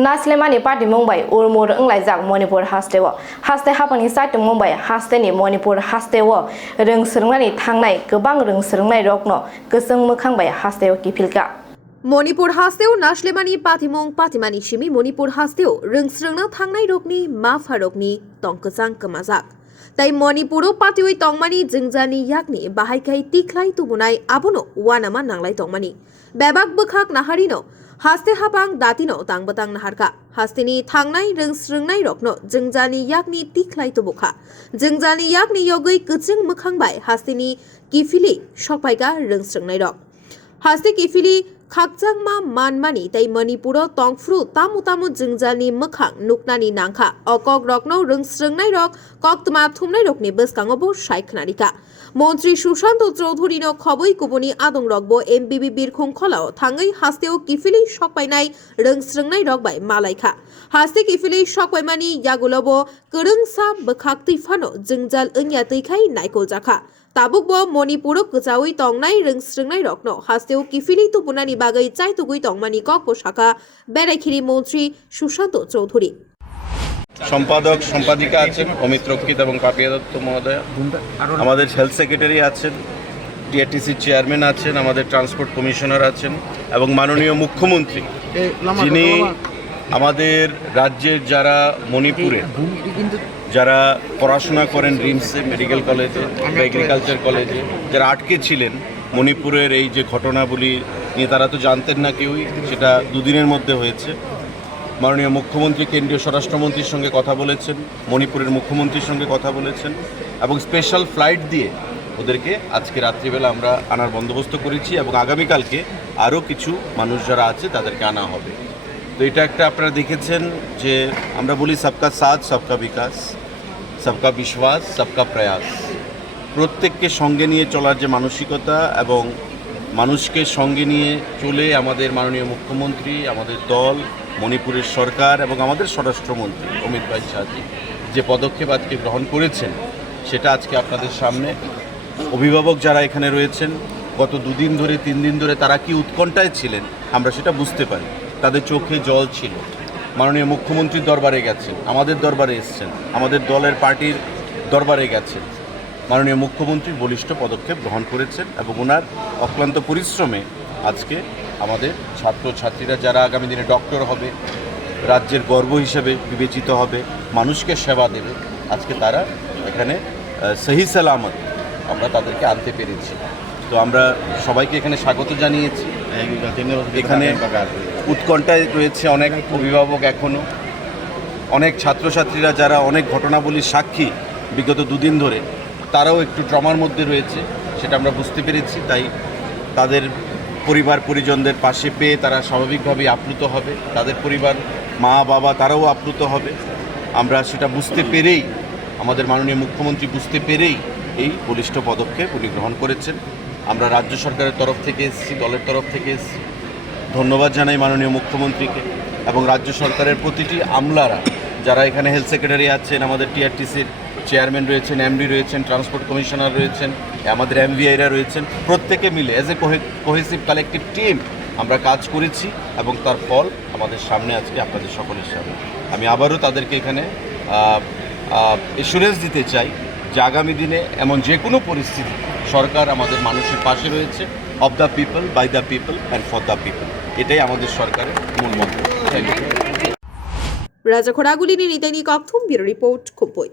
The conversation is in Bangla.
नास्लेमानि पार्टी मुंबाई उरमुर अंगलायजाक मणिपुर हास्टेव हास्ते हाफांनि साइटों मुंबाई हास्तेनि मणिपुर हास्टेव रोंसोरंनानै थांनाय गोबां रोंसोरंनाय रत्न गोसों मोखांबाय हास्तेव किफिलका मणिपुर हास्तेव नास्लेमानि पाथिमं पाथिमानि सिमी मणिपुर हास्तेव रोंसोरंनो थांनाय रकनि मा फारकनि तंकजां कमाजाक ताई मणिपुरो पातिवै तंमानि जिंजानि याकनि बाहायखाय तिख्लाय तुबुनाय आबनो वानामा नांलाय तंमानि बेबाक बखाक नाहारिनो हास्ते हाफां दातिनो तांबतां नाहारका हास्तेनि थांनाय रोंसोरंनाय रकनो जिंजानि याकनि तिख्लाय तुबुखा जिंजानि याकनि योगै कचिं मोखांबाय हास्तेनि किफिलि सकपायगा रोंसोरंनाय रक हास्ते किफिलि खाकजांमा मानमानि ताई मणिपुरो तंफ्रु तामु तामु जिंजालनि मोखां नुकनानि नांखा अकक रकनो रोंसोरंनाय रक कक्तमा थुमनाय रकनि बसकांगबो सायखनारिका मन्त्री सुशांत चौधुरीनो खबै कुबुनि आदं रकबो एमबिबि बिरखं खलाव थाङै हास्तेव किफिलि सकपायनाय रोंसोरंनाय रक बाय मालायखा हास्ते किफिलि सकपायमानि यागुलबो गोरोंसा बखाक तैफानो जिंजाल ओंया तैखाय नायकल जाखा ताबुकबो मणिपुरो गजावै तंनाय रोंसोरंनाय रकनो हास्तेव किफिलि तुपुनानि बागै चाइतुगुइ तंमानि ककबो शाखा बेरायखिरि मन्त्री सुशांत चौधुरी সম্পাদক সম্পাদিকা আছেন অমিত রক্ষিত এবং পাপিয়া দত্ত মহোদয় আমাদের হেলথ সেক্রেটারি আছেন টিআরটিসি চেয়ারম্যান আছেন আমাদের ট্রান্সপোর্ট কমিশনার আছেন এবং মাননীয় মুখ্যমন্ত্রী যিনি আমাদের রাজ্যের যারা মণিপুরে যারা পড়াশোনা করেন রিমসে মেডিকেল কলেজে বা এগ্রিকালচার কলেজে যারা আটকে ছিলেন মণিপুরের এই যে ঘটনাবলী নিয়ে তারা তো জানতেন না কেউই সেটা দুদিনের মধ্যে হয়েছে মাননীয় মুখ্যমন্ত্রী কেন্দ্রীয় স্বরাষ্ট্রমন্ত্রীর সঙ্গে কথা বলেছেন মণিপুরের মুখ্যমন্ত্রীর সঙ্গে কথা বলেছেন এবং স্পেশাল ফ্লাইট দিয়ে ওদেরকে আজকে রাত্রিবেলা আমরা আনার বন্দোবস্ত করেছি এবং আগামীকালকে আরও কিছু মানুষ যারা আছে তাদেরকে আনা হবে তো এটা একটা আপনারা দেখেছেন যে আমরা বলি সবকা সাথ সবকা বিকাশ সবকা বিশ্বাস সবকা প্রয়াস প্রত্যেককে সঙ্গে নিয়ে চলার যে মানসিকতা এবং মানুষকে সঙ্গে নিয়ে চলে আমাদের মাননীয় মুখ্যমন্ত্রী আমাদের দল মণিপুরের সরকার এবং আমাদের স্বরাষ্ট্রমন্ত্রী অমিত ভাই শাহজি যে পদক্ষেপ আজকে গ্রহণ করেছেন সেটা আজকে আপনাদের সামনে অভিভাবক যারা এখানে রয়েছেন গত দুদিন ধরে 3 দিন ধরে তারা কি উৎকণ্ঠায় ছিলেন আমরা সেটা বুঝতে পারি তাদের চোখে জল ছিল মাননীয় মুখ্যমন্ত্রীর দরবারে গেছেন আমাদের দরবারে এসেছেন আমাদের দলের পার্টির দরবারে গেছেন মাননীয় মুখ্যমন্ত্রী বলিষ্ঠ পদক্ষেপ গ্রহণ করেছেন এবং ওনার অক্লান্ত পরিশ্রমে আজকে আমাদের ছাত্রছাত্রীরা যারা আগামী দিনে ডক্টর হবে রাজ্যের গর্ব হিসেবে বিবেচিত হবে মানুষকে সেবা দেবে আজকে তারা এখানে সহি সালামত আমরা তাদেরকে আনতে পেরেছি তো আমরা সবাইকে এখানে স্বাগত জানিয়েছি এখানে উৎকণ্ঠায় রয়েছে অনেক অভিভাবক এখনও অনেক ছাত্রছাত্রীরা যারা অনেক ঘটনাবলীর সাক্ষী বিগত দুদিন ধরে তারাও একটু ট্রমার মধ্যে রয়েছে সেটা আমরা বুঝতে পেরেছি তাই তাদের পরিবার পরিজনদের পাশে পেয়ে তারা স্বাভাবিকভাবেই আপ্লুত হবে তাদের পরিবার মা বাবা তারাও আপ্লুত হবে আমরা সেটা বুঝতে পেরেই আমাদের মাননীয় মুখ্যমন্ত্রী বুঝতে পেরেই এই বলিষ্ঠ পদক্ষেপ উনি গ্রহণ করেছেন আমরা রাজ্য সরকারের তরফ থেকে এসেছি দলের তরফ থেকে এসেছি ধন্যবাদ জানাই মাননীয় মুখ্যমন্ত্রীকে এবং রাজ্য সরকারের প্রতিটি আমলারা যারা এখানে হেলথ সেক্রেটারি আছেন আমাদের টিআরটিসির চেয়ারম্যান রয়েছেন এমডি রয়েছেন ট্রান্সপোর্ট কমিশনার রয়েছেন আমাদের এমভিআইরা রয়েছেন প্রত্যেকে মিলে as a cohesive collective team আমরা কাজ করেছি এবং তার ফল আমাদের সামনে আজকে আপনাদের সকলের সামনে আমি আবারও তাদেরকে এখানে এসুরেন্স দিতে চাই যে আগামী দিনে এমন যে কোনো পরিস্থিতি সরকার আমাদের মানুষের পাশে রয়েছে of the people by the people and for the people এটাই আমাদের সরকারের মূল মন্ত্র রাজা খোরাগুলিনী নিতাইনি ককথুম ব্যুরো রিপোর্ট খুম্পুই।